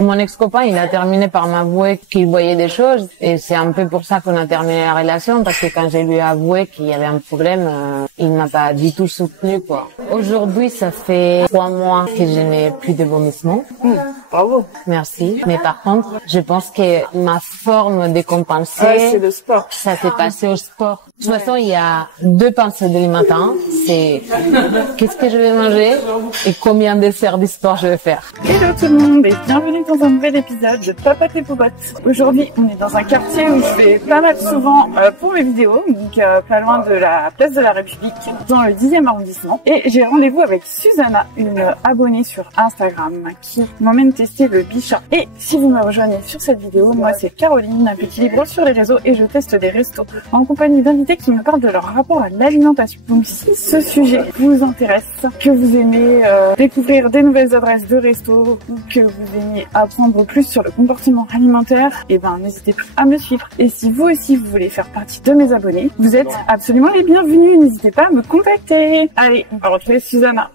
Mon ex-copain, il a terminé par m'avouer qu'il voyait des choses et c'est un peu pour ça qu'on a terminé la relation parce que quand je lui ai avoué qu'il y avait un problème, il m'a pas du tout soutenu, quoi. Aujourd'hui, ça fait 3 mois que je n'ai plus de vomissements. Bravo. Merci. Mais par contre, je pense que ma forme de compenser, c'est le sport. ça s'est passé au sport. De toute façon, il y a 2 pensées du matin. C'est qu'est-ce que je vais manger et combien de séances de sport je vais faire. Hello tout le monde et bienvenue dans un nouvel épisode de Papote et Popote. Aujourd'hui, on est dans un quartier où je vais pas mal souvent pour mes vidéos, donc pas loin de la place de la République, dans le 10e arrondissement. Et j'ai rendez-vous avec Susanna, une abonnée sur Instagram, qui m'emmène tester le Bichat. Et si vous me rejoignez sur cette vidéo, moi c'est Caroline, un petit libre sur les réseaux et je teste des restos en compagnie d'invités qui me parlent de leur rapport à l'alimentation. Donc si ce sujet vous intéresse, que vous aimez découvrir des nouvelles adresses de restos ou que vous aimez apprendre plus sur le comportement alimentaire, et ben n'hésitez plus à me suivre. Et si vous aussi vous voulez faire partie de mes abonnés, vous êtes absolument les bienvenus, n'hésitez pas à me contacter. Allez, on va retrouver Susanna.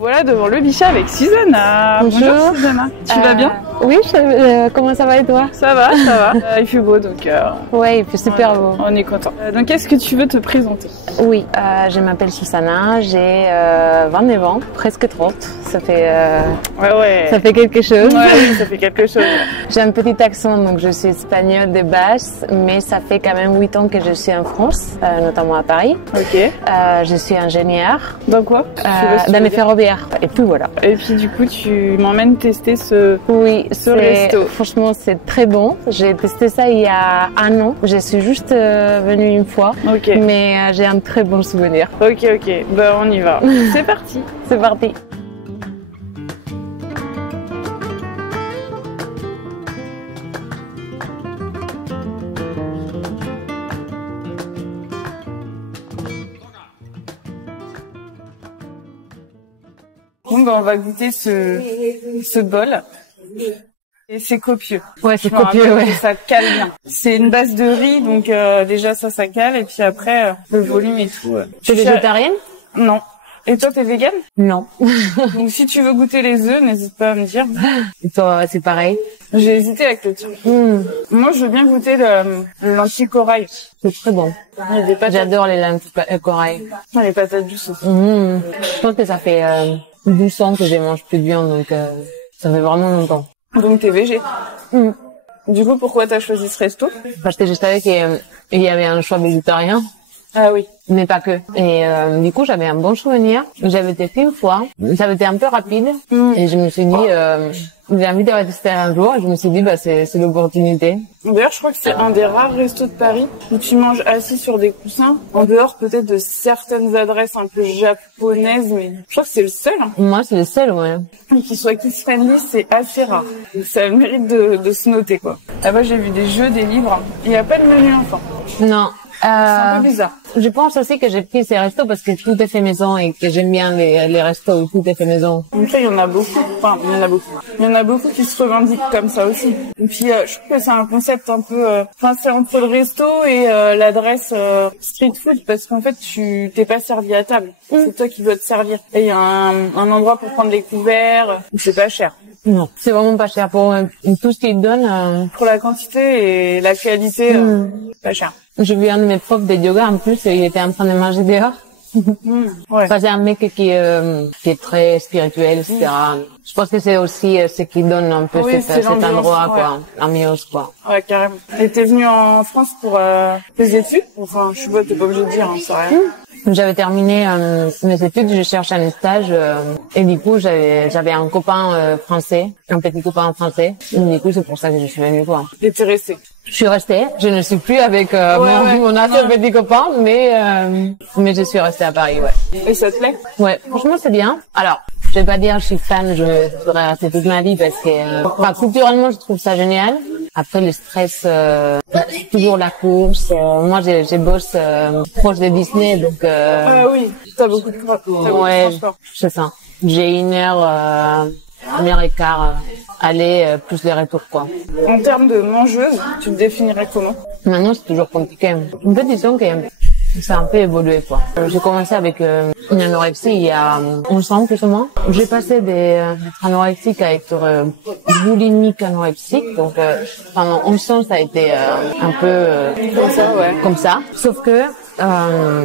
Voilà devant le Bichat avec Susanna. Bonjour Susanna, tu vas bien? Oui, comment ça va et toi? Ça va, ça va. Il fait beau donc... Ouais, il fait super beau. On est content. Donc est-ce que tu veux te présenter? Oui, je m'appelle Susanna, j'ai 29 ans, presque 30. Ça fait, ça fait quelque chose. Ouais, oui, ça fait quelque chose. J'ai un petit accent, donc je suis espagnole de base, mais ça fait quand même 8 ans que je suis en France, notamment à Paris. Ok. Je suis ingénieure. Dans quoi? Dans les ferroviaires. Et puis voilà. Et puis du coup, tu m'emmènes tester ce resto. Franchement, c'est très bon. J'ai testé ça il y a 1 an. Je suis juste venue une fois. Ok. Mais j'ai un très bon souvenir. Ok, ok. Ben on y va. C'est parti. C'est parti. Bon, ben on va goûter ce bol. Et c'est copieux. Ouais, c'est copieux, ouais. Ça cale bien. C'est une base de riz, donc déjà ça cale. Et puis après, le volume et tout. Tu es végétarienne? Non. Et toi, t'es végane? Non. Donc si tu veux goûter les œufs, n'hésite pas à me dire. Et toi, c'est pareil? J'ai hésité avec le tien. Moi, je veux bien goûter le lentilles corail. C'est très bon. J'adore les lentilles corail. Les patates douces aussi. Je pense que ça fait 12 ans que je mange plus de viande, donc ça fait vraiment longtemps. Donc t'es végé. Du coup, pourquoi t'as choisi ce resto? Parce que je savais qu'il y avait un choix végétarien. Ah oui. Mais pas que. Et du coup, j'avais un bon souvenir. J'avais testé une fois. Ça avait été un peu rapide. Et je me suis dit, j'ai envie de tester un jour. Et je me suis dit, c'est l'opportunité. D'ailleurs, je crois que c'est un des rares restos de Paris où tu manges assis sur des coussins, en dehors peut-être de certaines adresses un peu japonaises, mais je crois que c'est le seul. Moi, c'est le seul, ouais. Et qu'il soit kids-friendly, c'est assez rare. Donc, ça a le mérite de se noter, quoi. Là-bas, j'ai vu des jeux, des livres. Il n'y a pas de menu enfant. Non. C'est un peu bizarre. Je pense aussi que j'ai pris ces restos parce que tout est fait maison et que j'aime bien les restos où tout est fait maison. Donc là, il y en a beaucoup. Enfin, il y en a beaucoup. Il y en a beaucoup qui se revendiquent comme ça aussi. Et puis, je trouve que c'est un concept un peu... c'est entre le resto et l'adresse street food parce qu'en fait, tu t'es pas servi à table. C'est toi qui dois te servir. Et il y a un endroit pour prendre les couverts où c'est pas cher. Non, c'est vraiment pas cher pour tout ce qu'ils donnent. Pour la quantité et la qualité, pas cher. J'ai vu un de mes profs de yoga en plus, il était en train de manger dehors. Ouais. Enfin, c'est un mec qui est très spirituel, etc. Je pense que c'est aussi ce qui donne un peu cet endroit, quoi, l'ambiance, quoi. Ouais, carrément. Et t'es venu en France pour tes études? Enfin, je sais pas, t'es pas obligé de dire, hein, ça rien. J'avais terminé mes études, je cherchais un stage et du coup j'avais un copain français, un petit copain français. Et du coup c'est pour ça que je suis venue, quoi. Et t'es restée? Je suis restée. Je ne suis plus avec mon ancien petit copain, mais je suis restée à Paris, ouais. Et ça te plaît? Ouais, franchement c'est bien. Alors, je vais pas dire je suis fan, je voudrais rester toute ma vie parce que culturellement je trouve ça génial. Après le stress, toujours la course. Moi je bosse proche de Disney, donc ah oui, t'as beaucoup de transport. Ouais, c'est ça. J'ai 1 heure et quart aller plus les retours, quoi. En termes de mangeuse, tu te définirais comment? Maintenant, c'est toujours compliqué. En fait, disons que ça a un peu évolué, quoi. J'ai commencé avec une anorexie il y a 11 ans, plus ou moins. J'ai passé d'être anorexique à être boulimique anorexique. Donc, pendant 11 ans, ça a été un peu Comme ça, ouais. comme ça. Sauf que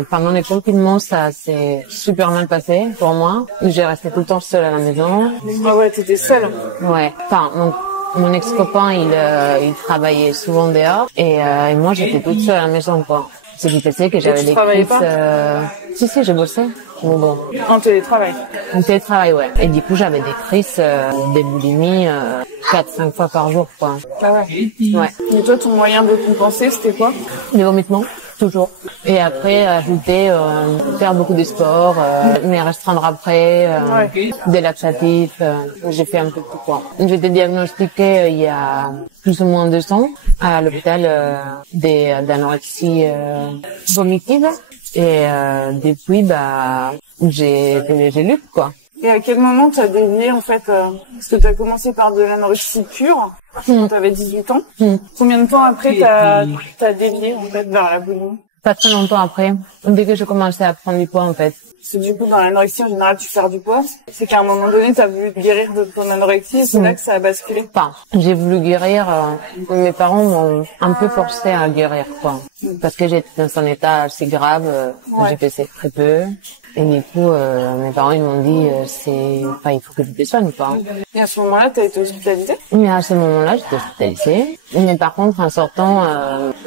pendant les confinements, ça s'est super mal passé pour moi. J'ai resté tout le temps seule à la maison. Ah ouais, t'étais seule. Ouais. Enfin, mon ex-copain, il travaillait souvent dehors et moi, j'étais toute seule à la maison, quoi. Ce qui faisait que j'avais des crises. Si, je bossais. Mais bon. En télétravail. En télétravail, ouais. Et du coup, j'avais des crises, des boulimies, 4-5 fois par jour, quoi. Ah ouais. Ouais. Et toi, ton moyen de compenser, c'était quoi? Les vomissements, toujours. Et après, ajouter, faire beaucoup de sport, mais restreindre après, des laxatifs. J'ai fait un peu tout, quoi. J'ai été diagnostiquée il y a plus ou moins 2 ans à l'hôpital d'anorexie vomitive. Et depuis, j'ai lutte, quoi. Et à quel moment t'as dévié, en fait, parce que t'as commencé par de l'anorexie pure, quand t'avais 18 ans. Combien de temps après t'as dévié, en fait, vers la boulimie? Pas très longtemps après, dès que j'ai commencé à prendre du poids, en fait. Parce que du coup, dans l'anorexie, en général, tu perds du poids. C'est qu'à un moment donné, t'as voulu te guérir de ton anorexie et c'est là que ça a basculé. Enfin, j'ai voulu guérir, mes parents m'ont un peu forcé à guérir, quoi. Parce que j'étais dans un état assez grave, j'ai pesé très peu. Et du coup, mes parents, ils m'ont dit, il faut que tu te soignes, quoi. Et à ce moment-là, t'as été hospitalisée? Mais à ce moment-là, j'étais hospitalisée. Mais par contre, en sortant,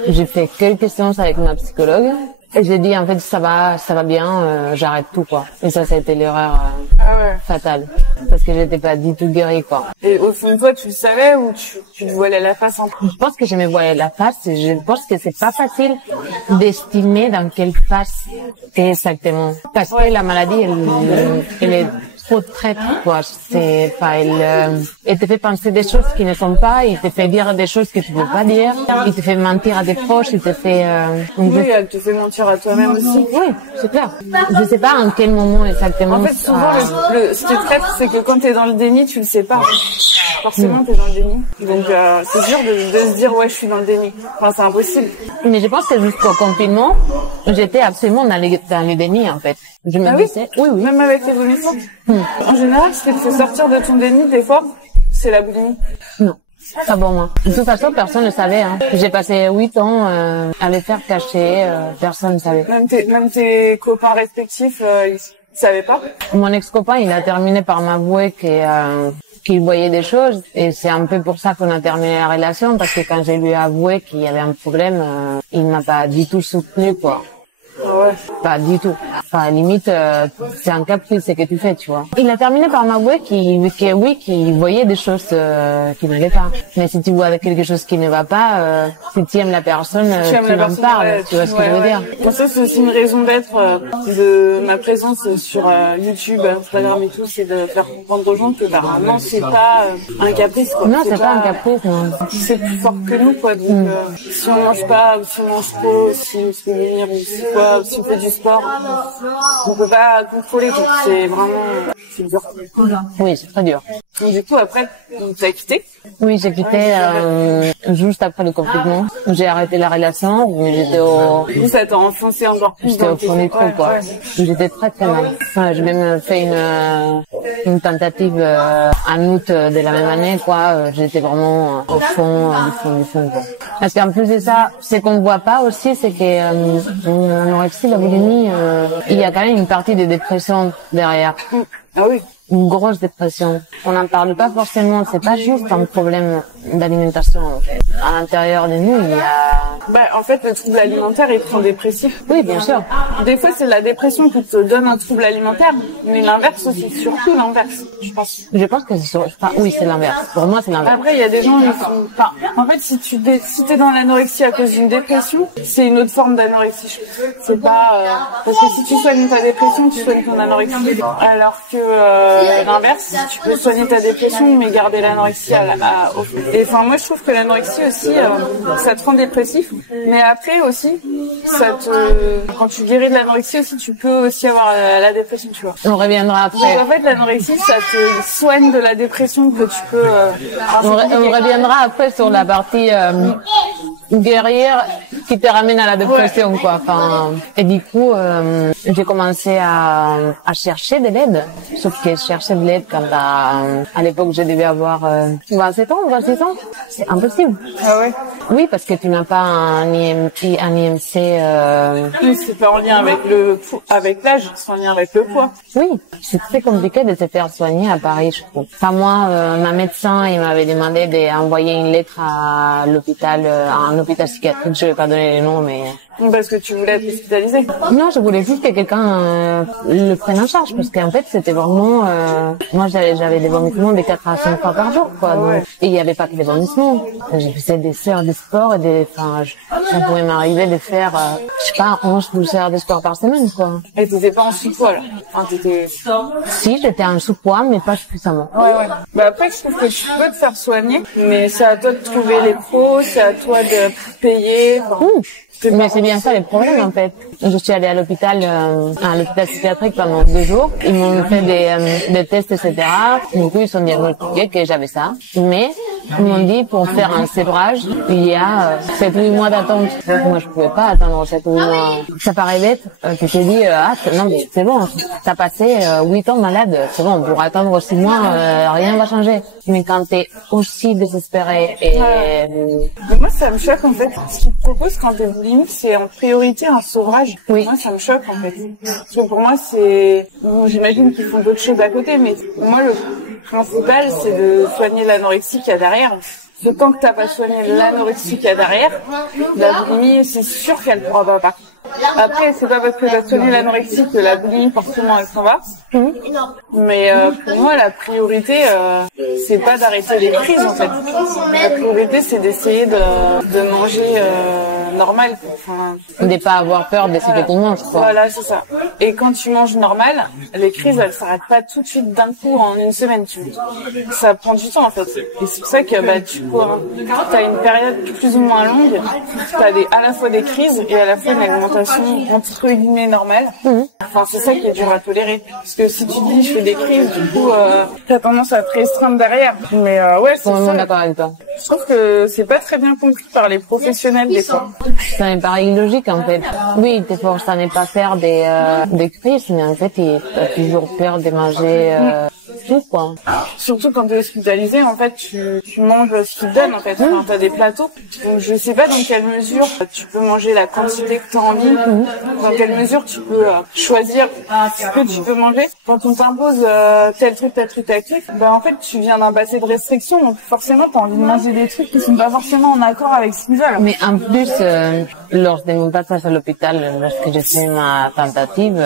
j'ai fait quelques séances avec ma psychologue. Et j'ai dit, en fait, ça va bien, j'arrête tout, quoi. Et ça a été l'erreur fatale. Parce que j'étais pas du tout guérie, quoi. Et au fond de toi, tu le savais ou tu te voilais la face en plus? Je pense que je me voyais la face et je pense que c'est pas facile d'estimer dans quelle face t'es exactement. Parce que la maladie, elle est trop traître, quoi. Elle te fait penser des choses qui ne sont pas, il te fait dire des choses que tu peux pas dire, il te fait mentir à des proches, il te fait, oui, elle te fait mentir à toi-même aussi. Oui, c'est clair. Je sais pas en quel moment exactement. En fait, souvent, ce qui est traître, c'est que quand t'es dans le déni, tu le sais pas. Forcément, t'es dans le déni. Donc, c'est dur de se dire, ouais, je suis dans le déni. Enfin, c'est impossible. Mais je pense que jusqu'au confinement, j'étais absolument dans le déni, en fait. Je me disais, oui. Même avec les vomissements. En général, ce qui te fait sortir de ton déni, des fois, c'est la boulimie. Non. Pas pour moi. De toute façon, personne ne savait, hein. J'ai passé 8 ans, à les faire cacher, personne ne savait. Même tes copains respectifs, ils savaient pas? Mon ex-copain, il a terminé par m'avouer qu'il voyait des choses, et c'est un peu pour ça qu'on a terminé la relation, parce que quand je lui ai avoué qu'il y avait un problème, il m'a pas du tout soutenu, quoi. Ouais. Pas du tout. Enfin, limite, c'est un caprice, c'est que tu fais, tu vois. Il a terminé par m'avouer qu'il voyait des choses qui n'allaient pas. Mais si tu vois quelque chose qui ne va pas, si tu aimes la personne, tu en parles, tu vois ce que je veux dire. Pour ça, c'est aussi une raison d'être de ma présence sur YouTube, Instagram et tout, c'est de faire comprendre aux gens que non, c'est pas un caprice, quoi. Non, c'est pas un caprice, non. C'est plus fort que nous, quoi. Donc, si on mange pas, ou si on mange trop, si on se fait venir, ou si on fait du sport, on peut pas contrôler, donc c'est vraiment, c'est dur. Oui, c'est très dur. Donc, du coup, après, tu as quitté? Oui, j'ai quitté, juste après le confinement. J'ai arrêté la relation, mais j'étais Du coup, ça t'a enfoncé encore plus. J'étais au fond du trou, quoi. J'étais très très mal. Enfin, j'ai même fait une tentative, en août de la même année, quoi. J'étais vraiment au fond, du fond, quoi. Parce qu'en plus de ça, ce qu'on voit pas aussi, c'est que, l'anorexie, la boulimie, il y a quand même une partie de dépression derrière. Ah oui. Une grosse dépression. On n'en parle pas forcément, c'est pas juste un problème d'alimentation. À l'intérieur de nous, il y a... en fait, le trouble alimentaire est dépressif. Oui, bien sûr. Des fois, c'est la dépression qui te donne un trouble alimentaire, mais l'inverse aussi, surtout l'inverse, je pense. Je pense que oui, c'est l'inverse. Pour moi, c'est l'inverse. Après, il y a des gens qui sont... en fait, si t'es dans l'anorexie à cause d'une dépression, c'est une autre forme d'anorexie. C'est pas... parce que si tu soignes ta dépression, tu soignes ton anorexie. Alors que l'inverse, tu peux soigner ta dépression, mais garder l'anorexie Et enfin, moi, je trouve que l'anorexie aussi, ça te rend dépressif. Mais après aussi, quand tu guéris de l'anorexie aussi, tu peux aussi avoir la dépression, tu vois. On reviendra après. Donc, en fait, l'anorexie, ça te soigne de la dépression que tu peux... on reviendra après sur la partie guerrière qui te ramène à la dépression, quoi. Enfin, et du coup, j'ai commencé à chercher de l'aide. Sauf que chercher de l'aide quand à l'époque, je devais avoir 27 ans, 26 ans. C'est impossible. Ah ouais? Oui, parce que tu n'as pas un IMC. Oui, c'est pas en lien avec l'âge, c'est en lien avec le poids. Oui, c'est très compliqué de se faire soigner à Paris, je trouve. Enfin, moi, ma médecin, il m'avait demandé d'envoyer une lettre à l'hôpital, à un hôpital psychiatrique. Je vais pas donner les noms, mais... Parce que tu voulais être hospitalisée? Non, je voulais juste que quelqu'un le prenne en charge, parce qu'en fait, c'était vraiment... moi, j'avais des vomissements de 4 à 5 fois par jour, quoi. Donc, et il n'y avait pas que des vomissements. Je faisais des heures de sport et ça pouvait m'arriver de faire, je sais pas, 11-12 heures de sport par semaine, quoi. Et t'étais pas en sous-poids, là? Enfin, Si, j'étais en sous-poids, mais pas suffisamment. Ouais. Bah après, je trouve que tu peux te faire soigner, mais c'est à toi de trouver les pros, c'est à toi de payer. Mais c'est bien ça le problème, en fait. Je suis allée à l'hôpital psychiatrique pendant 2 jours. Ils m'ont fait des tests, etc. Du coup, ils ont diagnostiqué que j'avais ça. Mais ils m'ont dit, pour faire un sévrage, il y a 7 ou 8 mois d'attente. Moi, je pouvais pas attendre 7 ou 8 mois. Ça paraît bête. Tu te dis, non, mais c'est bon. T'as passé 8 ans malade. C'est bon, pour attendre 6 mois, rien va changer. Mais quand t'es aussi désespéré Mais moi, ça me choque, en fait. Ce qu'ils te proposent quand t'es boulimique, c'est en priorité un sevrage. Oui. Moi, ça me choque, en fait. Parce que pour moi, j'imagine qu'ils font d'autres choses à côté, mais moi, le principal, c'est de soigner l'anorexie qu'il y a derrière. Parce que tant que t'as pas soigné l'anorexie qu'il y a derrière, la boulimie, c'est sûr qu'elle pourra pas partir. Après, c'est pas parce que t'as soigné l'anorexie que la boulimie, forcément, elle s'en va. Mais pour moi, la priorité, c'est pas d'arrêter les crises, en fait. La priorité, c'est d'essayer de manger normal. Enfin, de pas avoir peur d'essayer que tu manges, quoi. Voilà, c'est ça. Et quand tu manges normal, les crises, elles s'arrêtent pas tout de suite d'un coup en une semaine. Ça prend du temps, en fait. Et c'est pour ça que t'as une période plus ou moins longue. T'as à la fois des crises et à la fois une alimentation entre guillemets normale. Enfin, c'est ça qui est dur à tolérer. Parce que si tu te dis je fais des crises, du coup, t'as tendance à te restreindre derrière. Mais ouais, c'est ça. D'accord avec toi. Je trouve que c'est pas très bien compris par les professionnels des fois. Ça me paraît illogique, en fait. Oui, ils te forcent à ne pas faire des crises, mais en fait, t'as toujours peur de manger tout, quoi. Surtout quand t'es hospitalisé, en fait, tu manges ce qu'ils te donnent, en fait. Enfin, t'as des plateaux. Donc, je sais pas dans quelle mesure tu peux manger la quantité que t'as envie. Dans quelle mesure tu peux choisir ce que tu peux manger. Quand on t'impose tel truc, ben, en fait, tu viens d'un passé de restriction, donc forcément, t'as envie de manger des trucs qui sont pas forcément en accord avec ce qu'ils veulent. Mais en plus, lors de mon passage à l'hôpital, lorsque j'ai fait ma tentative,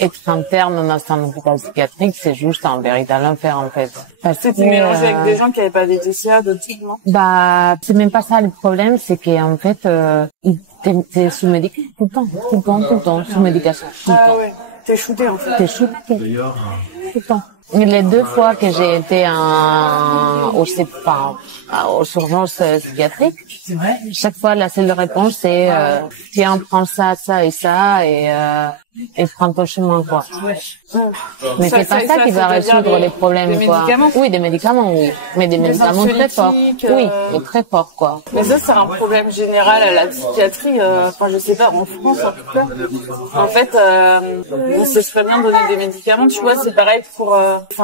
être interne dans un hôpital psychiatrique, c'est juste un véritable enfer, en fait. Parce que tu mélangé avec des gens qui avaient pas des TCA, d'autres types, non? Bah, c'est même pas ça le problème, c'est qu'en fait, t'es sous médication tout le temps, sous médication, tout le temps. Ouais. T'es shooté, en fait. T'es shooté. Tout le temps. Les 2 fois que j'ai été aux urgences psychiatriques, chaque fois la seule réponse c'est tiens, prends ça, ça et ça et prends ton chemin, quoi. Mais c'est pas ça qui va résoudre les problèmes, quoi. Oui, des médicaments, oui. Mais des médicaments très forts. Oui, mais très forts, quoi. Mais ça, c'est un problème général à la psychiatrie. Enfin, je sais pas, en France, en tout cas. En fait, ce serait bien de donner des médicaments, tu vois, c'est pareil pour,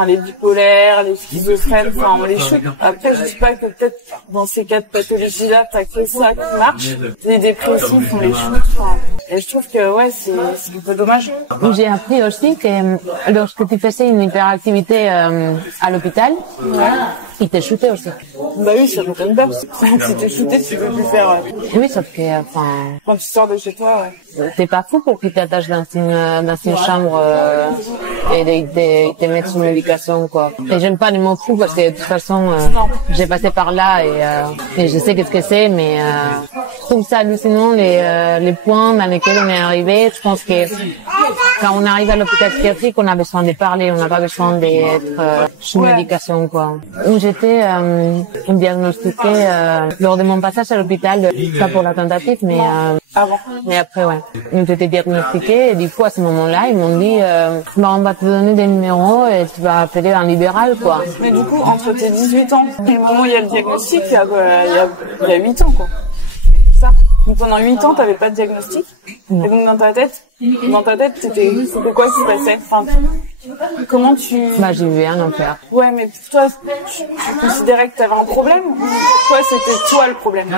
les bipolaires, les schizophrènes, enfin, on les shoot. Après, je dis pas que peut-être, dans ces cas de pathologie-là, t'as que ça qui marche. Les dépressifs, on les shoot, enfin. Et je trouve que, ouais, c'est un peu dommage. J'ai appris aussi que lorsque tu faisais une hyperactivité à l'hôpital, ils te shootaient aussi. Bah oui, ça m'étonne pas. Si t'es shooté, tu peux plus faire... Oui, sauf que, quand tu sors de chez toi, t'es pas fou pour qu'ils t'attachent dans une chambre et te mettre sous médication, quoi. Et j'aime pas les mots fous parce que de toute façon, j'ai passé par là et je sais qu'est-ce que c'est, mais je trouve ça hallucinant les points dans lesquels on est arrivé. Je pense que quand on arrive à l'hôpital psychiatrique, on a besoin de parler, on n'a pas besoin d'être sous médication, quoi. J'étais diagnostiquée lors de mon passage à l'hôpital, pas pour la tentative, mais avant. Mais après, ouais. J'étais diagnostiquée et du coup, à ce moment-là, ils m'ont dit, on va te donner des numéros et tu vas appeler un libéral, quoi. Mais du coup, entre tes 18 ans et le moment où il y a le diagnostic, il y a 8 ans, quoi. Ça. Donc pendant 8 ans, t'avais pas de diagnostic. Non. Et donc dans ta tête, c'était quoi qui se passait? Enfin, comment tu... J'ai eu un enfer. Ouais, mais toi, tu considérais que t'avais un problème? Ou toi, c'était toi le problème?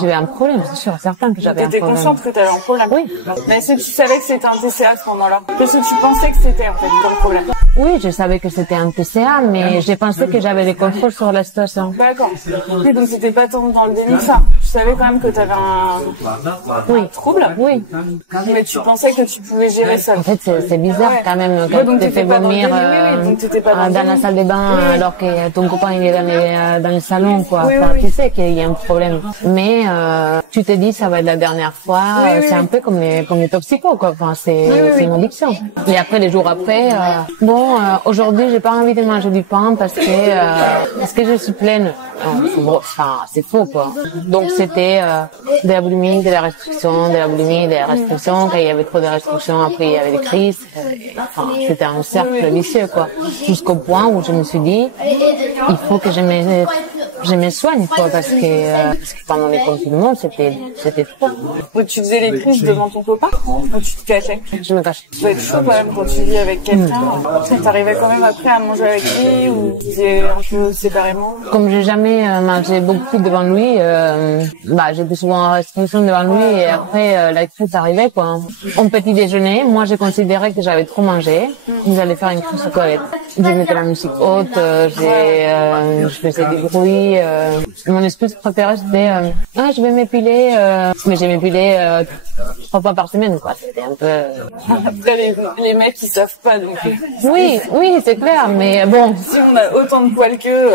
J'avais un problème, c'est sûr, certain que j'avais un problème. T'étais consciente que t'avais un problème? Oui. Mais est-ce que tu savais que c'était un TCA à ce moment-là? Qu'est-ce que tu pensais que c'était, en fait, ton problème? Oui, je savais que c'était un TCA, mais j'ai pensé que j'avais des contrôles sur la situation. D'accord. Et donc c'était pas tant dans le déni que ça. Tu savais quand même que t'avais un trouble? Oui. Mais tu pensais que tu pouvais gérer ça. En fait, c'est bizarre quand même quand tu te fais vomir dans la salle de bain alors que ton copain il est dans le salon, quoi. Tu sais qu'il y a un problème. Mais tu te dis ça va être la dernière fois. C'est un peu comme les toxicos, quoi. Enfin, c'est une addiction. Et après, les jours après, aujourd'hui j'ai pas envie de manger du pain parce que je suis pleine. C'est faux, quoi. Donc c'était de la boulimie, de la restriction, de la boulimie, de la restriction. Quand il y avait trop de restrictions, après il y avait des crises. C'était un cercle vicieux, quoi. Jusqu'au point où je me suis dit, il faut que je me soigne, quoi, parce que pendant les confinements, c'était trop. Donc, tu faisais les crises devant ton copain ou tu te cachais? Je me cachais. Ça doit être chaud quand même quand tu vis avec quelqu'un. T'arrivais quand même après à manger avec lui ou tu faisais un peu séparément? Comme j'ai jamais mangé beaucoup devant lui, j'étais souvent en restriction devant lui et après la crise arrivait, quoi. Au petit déjeuner, moi j'ai considéré que j'avais trop mangé. J'allais faire une crise aux toilettes. Je mettais la musique haute, je faisais des bruits. Mon excuse préférée c'était je vais m'épiler, mais j'ai m'épilé 3 fois par semaine, quoi. C'était un peu. Après les mecs ils savent pas donc. Oui, c'est clair, mais bon. Si on a autant de poils qu'eux,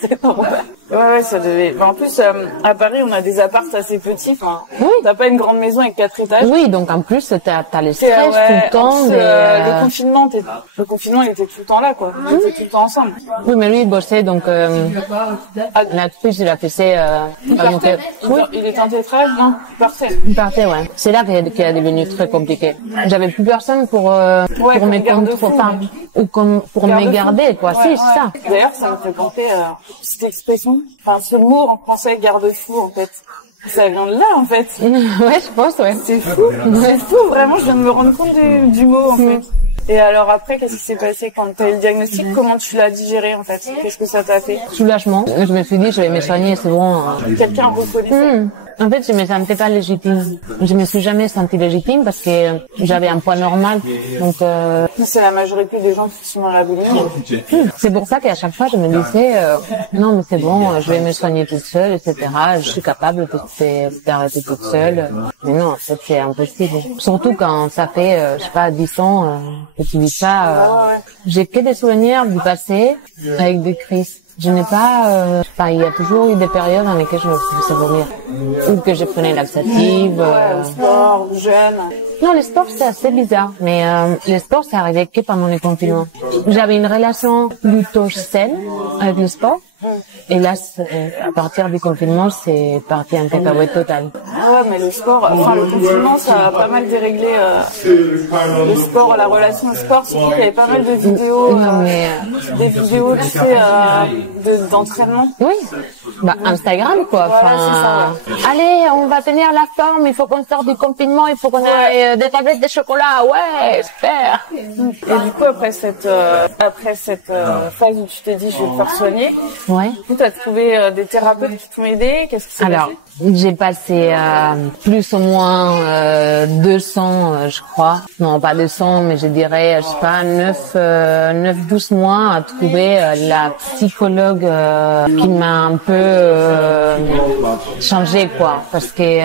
c'est normal. Ouais, ça devait. En plus, à Paris, on a des apparts assez petits. Oui. T'as pas une grande maison avec 4 étages. Oui, donc en plus, t'as les stress tout le temps. Le confinement, il était tout le temps là, quoi. On était tout le temps ensemble. Oui, mais lui, il bossait, donc la crise, il a fait Il était en télétravail, non? Il partait, ouais. C'est là qu'il a devenu très compliqué. J'avais plus personne pour mes contrôles, ou pour me garder, quoi. Si, c'est ça. D'ailleurs, ça me fait penser cette expression. Enfin, ce mot en français, garde-fou, en fait. Ça vient de là, en fait. Ouais, je pense, ouais. C'est fou. C'est fou, vraiment, je viens de me rendre compte du mot, en fait. Et alors après, qu'est-ce qui s'est passé quand tu as eu le diagnostic? Comment tu l'as digéré, en fait? Qu'est-ce que ça t'a fait? Soulagement. Je me suis dit, je vais me soigner, c'est bon. Quelqu'un reconnaissait. En fait, je me sentais pas légitime. Je me suis jamais sentie légitime parce que j'avais un poids normal. Donc, c'est la majorité des gens qui sont dans la boulimie. C'est pour ça qu'à chaque fois, je me disais, non, mais c'est bon, je vais me soigner toute seule, etc. Je suis capable d'arrêter toute seule. Mais non, en fait, c'est impossible. Surtout quand ça fait, 10 ans que tu vis ça. J'ai que des souvenirs du passé avec des crises. Je n'ai pas, il y a toujours eu des périodes dans lesquelles je me faisais vomir. Ou que je prenais laxative. Le sport, jeune. Non, le sport, c'est assez bizarre. Mais le sport, c'est arrivé que pendant les confinements. J'avais une relation plutôt saine avec le sport. Et là, à partir du confinement, c'est parti en cacahuète totale. Ouais, mais le sport, le confinement, ça a pas mal déréglé le sport, la relation au sport. Surtout qu'il y avait pas mal de vidéos, des vidéos, tu sais, d'entraînement. Oui. Instagram, quoi. Voilà, c'est ça, allez, on va tenir la forme, il faut qu'on sorte du confinement, il faut qu'on ait des tablettes de chocolat. Ouais, super. Et du coup, après cette phase où tu t'es dit, je vais te faire soigner. Ouais. Du coup, t'as trouvé des thérapeutes qui t'ont aidé. Qu'est-ce qui s'est passé? J'ai passé plus ou moins 200, je crois. Non, pas 200, mais je dirais, 9-12 mois à trouver la psychologue qui m'a un peu changé quoi, parce que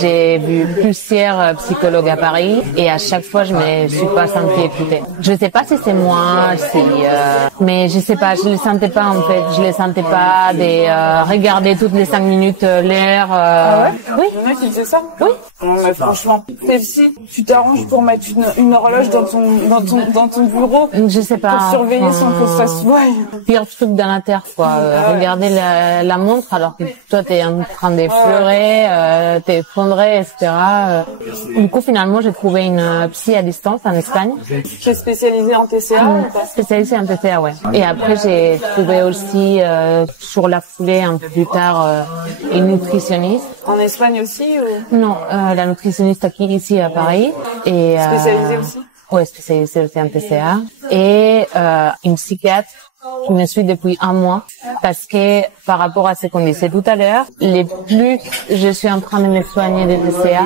j'ai vu plusieurs psychologues à Paris et à chaque fois je me suis pas sentie écoutée. Je sais pas si c'est moi, mais je sais pas, je le sentais pas en fait, je le sentais pas de regarder toutes les 5 minutes l'heure. Ah ouais? Oui. Il y en a qui faisaient ça? Oui. Non, mais franchement, si tu t'arranges pour mettre une horloge dans ton bureau. Je sais pas. Pour surveiller son poste. Ouais. Pire truc dans la terre, quoi. Regarder la montre alors que toi t'es en train de pleurer, t'es effondré, etc. Du coup, finalement, j'ai trouvé une psy à distance en Espagne. Tu es spécialisée en TCA ou pas? Spécialisée en TCA, ouais. Et après, j'ai trouvé aussi, sur la foulée, un peu plus tard, une nutritionniste. En Espagne aussi ou? Non, la nutritionniste ici à Paris. Et, spécialisée aussi? Ouais, spécialisée aussi en TCA. Et une psychiatre qui me suit depuis 1 mois, parce que par rapport à ce qu'on disait tout à l'heure, les plus je suis en train de me soigner de TCA,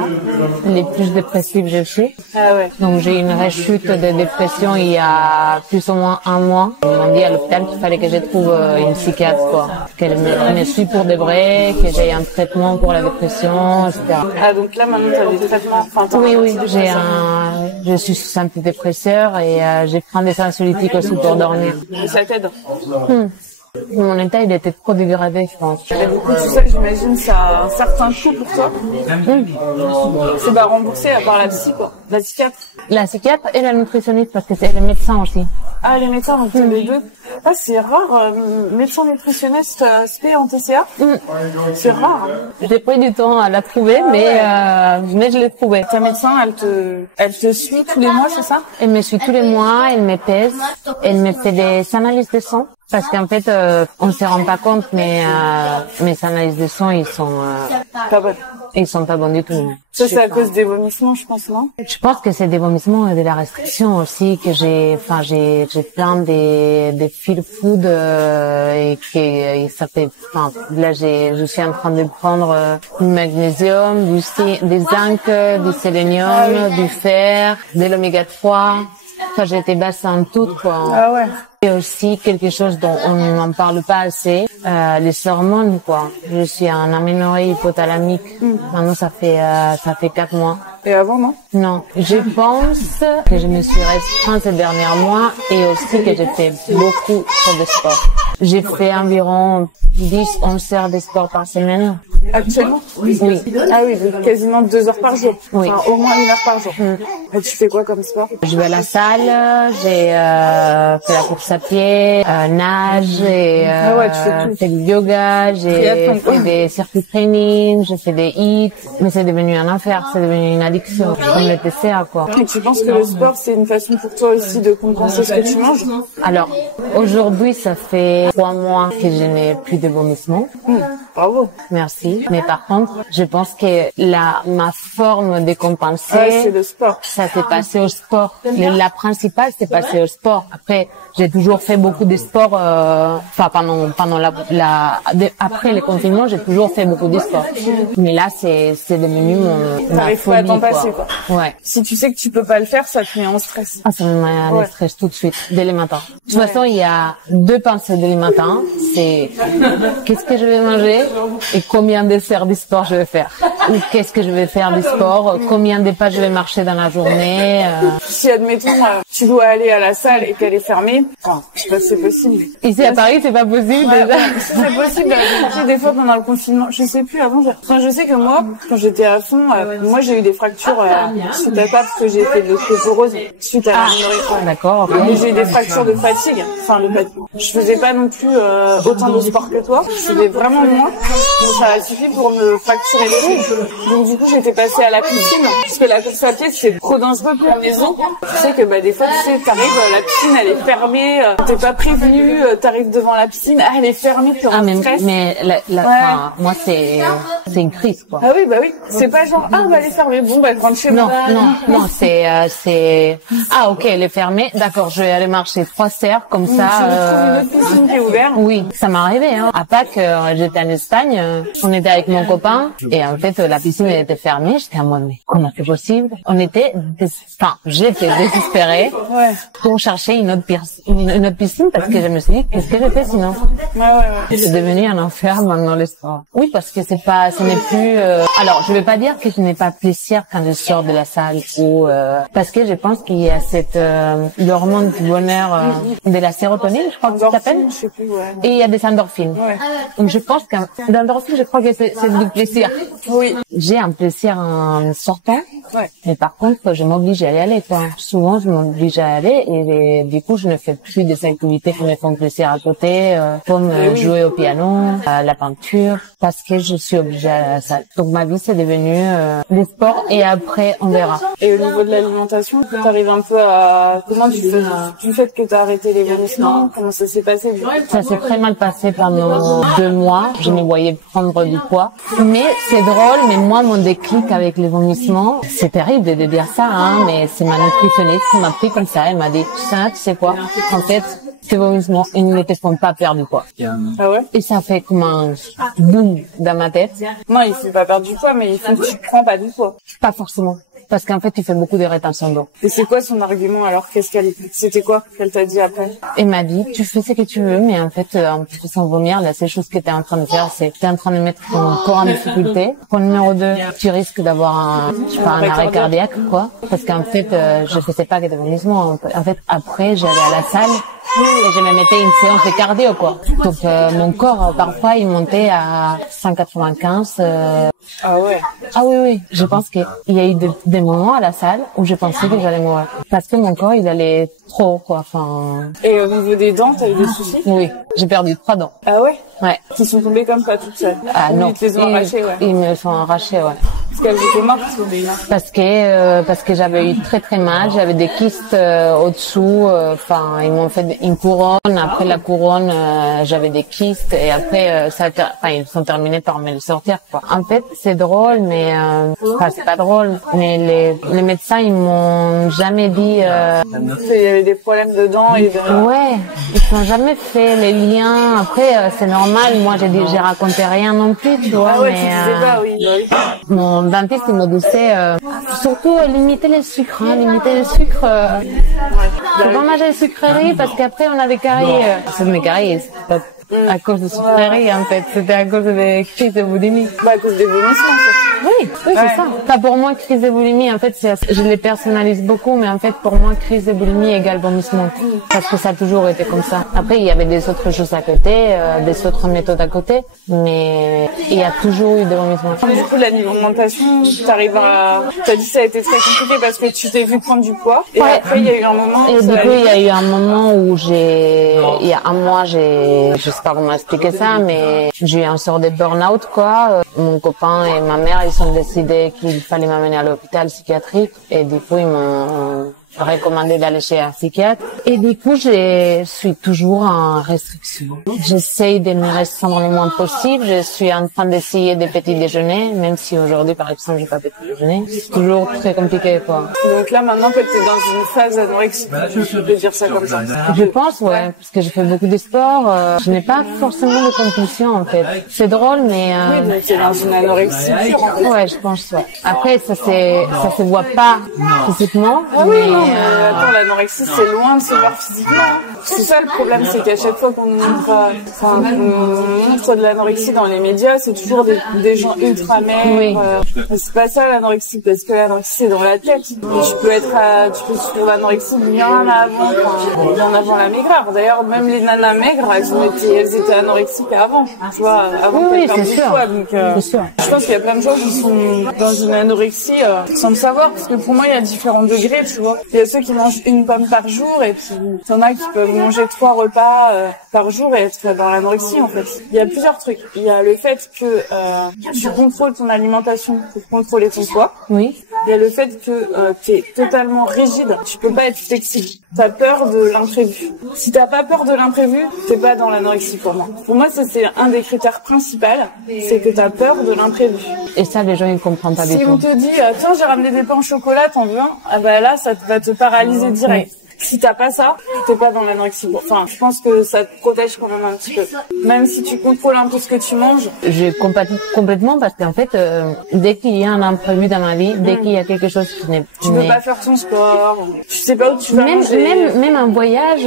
les plus dépressive je suis. Ah ouais. Donc j'ai une rechute de dépression il y a plus ou moins 1 mois. Ils m'ont dit à l'hôpital qu'il fallait que je trouve une psychiatre, quoi, qu'elle me suit pour de vrai, que j'ai un traitement pour la dépression, etc. Ah donc là maintenant tu as des traitements. Enfin, oui, je suis sous antidépresseur et je prends des anxiolytiques aussi pour dormir. Et ça t'aide? Mon état, il était trop dégradé, je pense. Et du coup, tout ça, j'imagine, ça a un certain coût pour toi. C'est pas remboursé à part la psy, quoi. La psychiatre. La psychiatre et la nutritionniste, parce que c'est le médecin aussi. Ah, les médecins, donc les deux. Ah, c'est rare, médecin nutritionniste SP en TCA. C'est rare. J'ai pris du temps à la trouver, mais je l'ai trouvée. Ta médecin, elle te suit tous les mois, c'est ça? Elle me suit tous les mois, elle me pèse, elle me fait des analyses de sang. Parce qu'en fait, on ne se rend pas compte, mais mes analyses de sang, ils sont pas bonnes. Ils sont pas bons du tout. Ça, c'est à cause des vomissements, je pense, non? Je pense que c'est des vomissements et de la restriction aussi, que j'ai plein des feel food, et que ça fait, là, je suis en train de prendre du magnésium, du zinc, du sélénium, du fer, de l'oméga 3. Enfin, j'étais basse en tout, quoi. Ah ouais. Et aussi quelque chose dont on n'en parle pas assez, les hormones, quoi. Je suis en aménorrhée hypothalamique. Maintenant, ça fait 4 mois. Et avant, non? Non. Je pense que je me suis restreinte ces derniers mois et aussi que j'ai fait beaucoup de sport. J'ai fait environ 10-11 heures de sport par semaine. Actuellement? Oui. Ah oui, donc quasiment 2 heures par jour. Oui. Enfin, au moins 1 heure par jour. Et tu fais quoi comme sport? Je vais à la salle, j'ai fait la course à pied, nage, et ouais, tu fais tout. fait du yoga, j'ai fait des circuits training, j'ai fait des hits, mais c'est devenu un enfer, c'est devenu une addiction, comme le TCA, quoi. Et tu penses que le sport, c'est une façon pour toi aussi de compenser ce que tu manges? Alors, aujourd'hui, ça fait 3 mois que je n'ai plus de vomissements. Bravo. Merci. Mais par contre, je pense que ma forme de compenser, c'est le sport. Ça s'est passé au sport. La principale, c'est passé au sport. Après, j'ai toujours fait beaucoup de sport, pendant après le confinement, j'ai toujours fait beaucoup de sport. Mais là, c'est devenu ma folie, pas à t'en passer, quoi. Ouais. Si tu sais que tu peux pas le faire, ça te met en stress. Ah, ça me met en stress tout de suite, dès le matin. De toute façon, il y a 2 pensées dès le matin. C'est qu'est-ce que je vais manger et combien de séances de sport je vais faire. Ou qu'est-ce que je vais faire du sport, combien de pas je vais marcher dans la journée. Si, admettons, tu dois aller à la salle et qu'elle est fermée, je sais pas si c'est possible. Ici à Paris, c'est pas possible. Ouais, c'est possible. Tu sais, des fois pendant le confinement, je sais plus avant. Je sais que moi, quand j'étais à fond, moi j'ai eu des fractures suite à ça parce que j'ai fait de l'ostéoporose suite à l'aménorrhée. D'accord. Et j'ai eu des fractures de fatigue. Je faisais pas non plus autant de sport que toi. Je faisais vraiment moins. Donc ça a suffi pour me fracturer les os. Donc du coup, j'étais passée à la piscine parce que la course à pied c'est trop dangereux pour mes os. Tu sais que des fois, t'arrives, la piscine elle est fermée, t'es pas prévenu, t'arrives devant la piscine, elle est fermée, t'es en stress. Mais moi c'est une crise, quoi. Ah oui, oui. C'est pas genre elle est fermée. Bon je rentre chez moi. Non, c'est ok, elle est fermée. D'accord, je vais aller marcher 3 serres comme ça. Tu trouves une autre piscine qui est ouverte. Oui, ça m'est arrivé. À Pâques, j'étais en Espagne, on était avec mon copain et en fait fait, la piscine elle était fermée. J'étais en mode, mais comment c'est possible? J'étais désespérée pour chercher une autre piscine parce que je me suis dit, qu'est-ce que je fais sinon? C'est devenu un enfer maintenant le sport. Oui, parce que ce n'est plus. Alors, je vais pas dire que je n'ai pas plaisir quand je sors de la salle ou parce que je pense qu'il y a cette l'hormone du bonheur de la sérotonine, je crois que ça s'appelle. Je sais plus, ouais. Et il y a des endorphines. Donc je pense que l'endorphine, je crois que c'est du plaisir. Oui. J'ai un plaisir en sortant. Mais par contre, je m'oblige à y aller, quoi. Souvent, je m'oblige à aller et du coup, je ne fais plus des activités qui me font plaisir à côté, comme jouer au piano, la peinture, parce que je suis obligée à la salle. Donc ma vie, c'est devenu le sport et après, on verra. Et au niveau de l'alimentation, t'arrives un peu à... Comment tu fais du fait que t'as arrêté les vomissements? Comment ça s'est passé? Ça s'est très mal passé pendant 2 mois. Je me voyais prendre du poids. Mais c'est drôle, mais moi, mon déclic avec les vomissements, c'est terrible de dire ça, hein, mais c'est ma nutritionniste qui m'a pris comme ça. Elle m'a dit, tu sais quoi? En fait, ces vomissements, ils ne te font pas perdre du poids. Ah ouais? Et ça fait comme un boum dans ma tête. Non, il faut pas perdre du poids, mais il faut que tu prends pas du poids. Pas forcément. Parce qu'en fait, tu fais beaucoup de rétention d'eau. Et c'est quoi son argument alors? C'était quoi qu'elle t'a dit après? Elle m'a dit, tu fais ce que tu veux, mais en fait, en te faisant vomir, la seule chose que tu es en train de faire, c'est que tu es en train de mettre ton corps en difficulté. Point numéro 2, tu risques d'avoir un arrêt cardiaque, quoi. Parce qu'en fait, je faisais pas que des vomissements. En fait, après, j'allais à la salle et je me mettais une séance de cardio, quoi. Donc, mon corps, parfois, il montait à 195. Ah ouais. Ah oui. Je pense qu'il y a eu des moments à la salle où je pensais que j'allais mourir. Parce que mon corps, il allait trop, quoi. Enfin. Et au niveau des dents, t'as eu des soucis? Oui. J'ai perdu 3 dents. Ah ouais? Ouais. Qui sont tombées comme ça toutes seules? Ah non. Ils te les ont arrachées, ouais. Ils me les ont arrachées, ouais. Parce qu'elles étaient mortes? Parce que j'avais eu très très mal, j'avais des kystes au-dessous, ils m'ont fait une couronne, après la couronne j'avais des kystes et après ils sont terminés par me le sortir, quoi. En fait, c'est drôle mais c'est pas drôle, mais les médecins ils m'ont jamais dit Il y avait des problèmes de dents et de... Ouais, ils n'ont jamais fait les liens. Après c'est normal, moi j'ai raconté rien non plus, tu vois. Ah ouais, mais, tu disais pas, oui. Mon dentiste il me disait surtout limiter les sucres, faut pas manger les sucreries parce qu'après on a des caries. C'est de mes caries, c'est pas à cause de sucreries en fait, c'était à cause des crises de boulimie. Bah à cause des vomissements. Oui, c'est ça. Pas pour moi crise de boulimie en fait, je les personnalise beaucoup, mais en fait pour moi crise de boulimie égale vomissement parce que ça a toujours été comme ça. Après il y avait des autres choses à côté, des autres méthodes à côté, mais il y a toujours eu des vomissements. Du coup l'alimentation, t'as dit que ça a été très compliqué parce que tu t'es vu prendre du poids et après il y a eu un moment où il y a eu un moment où il y a un mois je sais pas comment expliquer ça, mais j'ai eu un sort de burn-out, quoi. Mon copain et ma mère, ils ont décidé qu'il fallait m'amener à l'hôpital psychiatrique et du coup, ils m'ont recommandé d'aller chez un psychiatre. Et du coup, je suis toujours en restriction. J'essaye de me restreindre le moins possible. Je suis en train d'essayer des petits déjeuners, même si aujourd'hui, par exemple, j'ai pas petit déjeuner. C'est toujours très compliqué, quoi. Donc là, maintenant, t'es dans une phase anorexique. Je peux dire ça comme ça. Je pense, ouais, parce que je fais beaucoup de sport. Je n'ai pas forcément de compulsion, en fait. C'est drôle, mais... Oui, donc t'es dans une anorexie pure, en fait. Ouais, je pense, ouais. Après, ça se voit pas physiquement. Ah oui, non, mais attends, l'anorexie, c'est loin de se voir physiquement. C'est ça le problème, c'est qu'à chaque fois qu'on montre de l'anorexie dans les médias, c'est toujours des gens ultra maigres. C'est pas ça l'anorexie, parce que l'anorexie c'est dans la tête. Et tu peux suivre l'anorexie bien avant la maigreur. D'ailleurs, même les nanas maigres, elles étaient anorexiques avant. Tu vois, avant qu'elles perdent du poids. Donc, je pense qu'il y a plein de gens qui sont dans une anorexie sans le savoir, parce que pour moi, il y a différents degrés, tu vois. Il y a ceux qui mangent une pomme par jour et puis t'en as qui peuvent manger 3 repas par jour et être dans l'anorexie, en fait. Il y a plusieurs trucs. Il y a le fait que tu contrôles ton alimentation pour contrôler ton poids. Oui. Il y a le fait que t'es totalement rigide. Tu peux pas être flexible. T'as peur de l'imprévu. Si t'as pas peur de l'imprévu, t'es pas dans l'anorexie pour moi. Pour moi, ça c'est un des critères principaux, c'est que t'as peur de l'imprévu. Et ça, les gens ils comprennent pas du tout. Si on te dit tiens, j'ai ramené des pains au chocolat, t'en veux un? Ah bah là, ça va te paralyser direct. Si t'as pas ça, t'es pas dans l'anorexie. Enfin, je pense que ça te protège quand même un petit peu. Même si tu contrôles un peu ce que tu manges. Je compatis complètement parce qu'en fait, dès qu'il y a un imprévu dans ma vie, dès qu'il y a quelque chose qui n'est... Tu peux pas faire ton sport, tu sais pas où tu vas manger. Même un voyage,